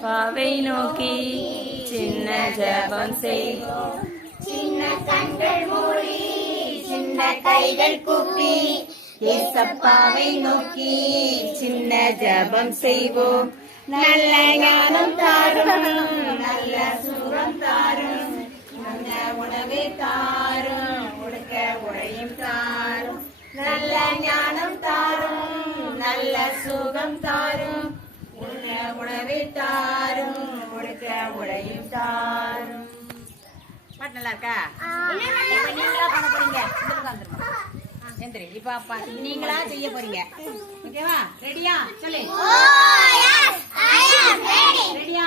ஏசப்பாவை நோக்கி சின்ன ஜெபம் செய்வோம். சின்ன கண்கள் மூடி சின்ன கைகள் கூப்பி ஏசப்பாவை நோக்கி சின்ன ஜெபம் செய்வோம். நல்ல ஞானம் தாரும், நல்ல சுகம் தாரும், நல்ல உணவை தாரும், உடுக்க உடையும் தாரும். நல்ல ஞானம் தாரும், நல்ல சுகம் தாரும், உண்ண உணவை தாரும், உடுக்க உடையும் தாரும். பாட்டு நல்லா இருக்கா? இப்ப நீங்களா பண்ண போறீங்க. எந்திரி. இப்ப அப்பா நீங்களா செய்ய போறீங்க. ஓகேவா? ரெடியா? சொல்லு. ரெடியா?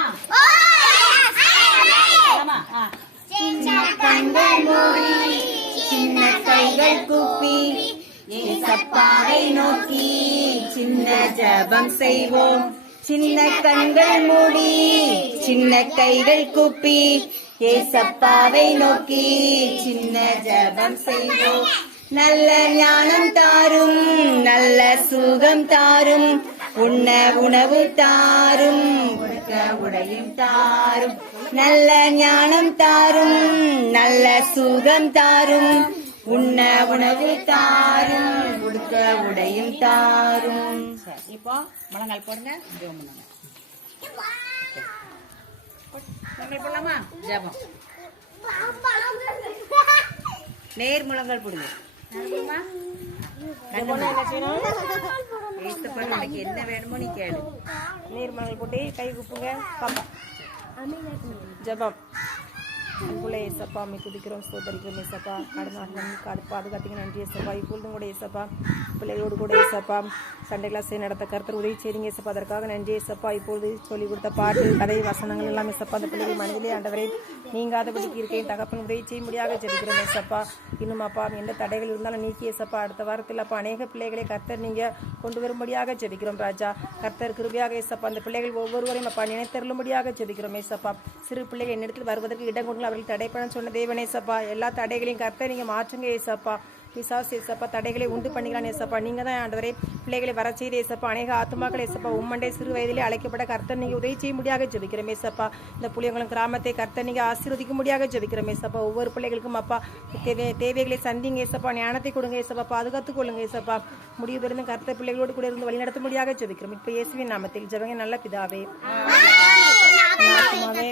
ஆமா. சின்ன கண்கள் மூடி சின்ன கைகள் கூப்பி ஏசப்பாவை நோக்கி சின்ன ஜெபம் செய்வோம். சின்ன கண்கள் மூடி சின்ன கைகள் கூப்பி ஏசப்பாவை நோக்கி சின்ன ஜெபம் செய்வோம். நல்ல ஞானம் தாரும், நல்ல சுகம் தாரும், உண்ண உணவு தாரும், உடுக்க உடையும் தாரும். நல்ல ஞானம் தாரும், நல்ல சுகம் தாரும், உண்ண உணவு தாரும், உடுக்க உடையும் தாரும். இப்போ முழங்கால் போடுங்க. முழங்கால் போடலாமா? ஜெபம். நேர் முழங்கால் போடுங்க. என்ன வேணுமோ நீ கேளு. நீர் மணல் போட்டு கை குப்புங்க. பாப்பா ஜெபம். அன்புள்ள ஏசப்பா அம்மை துதிக்கிறோம், சோதரிக்கிறோம் ஏசப்பா. கடந்த நாள் பாதுகாத்தீங்க, நன்றி ஏசப்பா. இப்பொழுதும் கூட ஏசப்பா பிள்ளைகளோடு கூட ஏசப்பா சண்டை கிளாஸ் நடத்த கருத்தர் உதவி செய்றீங்க ஏசப்பா. அதற்காக நன்றி ஏசப்பா. இப்பொழுது சொல்லிக் கொடுத்த பாட்டு கதை வசனங்கள் எல்லாம் ஏசப்பா அந்த பிள்ளைகள் மனதிலே ஆண்டவரே நீங்காதபடிக்கு இருக்கேன் தகப்பன் உதவி செய்யும்படியாக ஜெபிக்கிறோம் ஏசப்பா. இன்னும் அப்பா எந்த தடைகள் இருந்தாலும் நீக்கி ஏசப்பா அடுத்த வாரத்தில் அப்பா அநேக பிள்ளைகளை கர்த்தர் நீங்க கொண்டு வரும்படியாக ஜெபிக்கிறோம் ராஜா. கர்த்தர் கிருபையாக ஏசப்பா அந்த பிள்ளைகள் ஒவ்வொருவரையும் அப்பா நினைத்தருளும்படியாக ஜெபிக்கிறோம் ஏசப்பா. சிறு பிள்ளைகள் என்னிடத்தில் வருவதற்கு இடம் கொண்டு அவர்கள் தடைப்படன்னு சொன்ன தேவனே ஏசப்பா. எல்லா தடைகளையும் கர்த்தர் நீங்க மாற்றுங்க ஏசப்பா. பிசாசு ஏசப்பா தடைகளை உண்டு பண்ணிக்கலாம் ஏசப்பா. நீங்க தான் ஆண்டவரே பிள்ளைகளை வர செய்து ஏசப்பா. அநேக ஆத்துமாக்கள் ஏசப்பா உம்மண்டே சிறு வயதிலே அழைக்கப்பட்ட கர்த்தர் நீங்க உதவி செய்ய முடியாக ஜெபிக்கிறோம் ஏசப்பா. இந்த புளியங்குளம் கிராமத்தை கர்த்தர் நீங்க ஆசீர்வதிக்க முடியாக ஜெபிக்கிறோம் ஏசப்பா. ஒவ்வொரு பிள்ளைகளுக்கும் அப்பா தேவைகளை சந்திங்க ஏசப்பா. ஞானத்தை கொடுங்க ஏசப்பா. பாதுகாத்துக் கொள்ளுங்க ஏசப்பா. முடிவு இருந்து கர்த்தர் பிள்ளைகளோடு கூட இருந்து வழிநடத்த முடியாக ஜெபிக்கிறோம். இப்ப இயேசுவின் நாமத்தில் ஜெபங்க நல்ல பிதாவே. நாமத்தை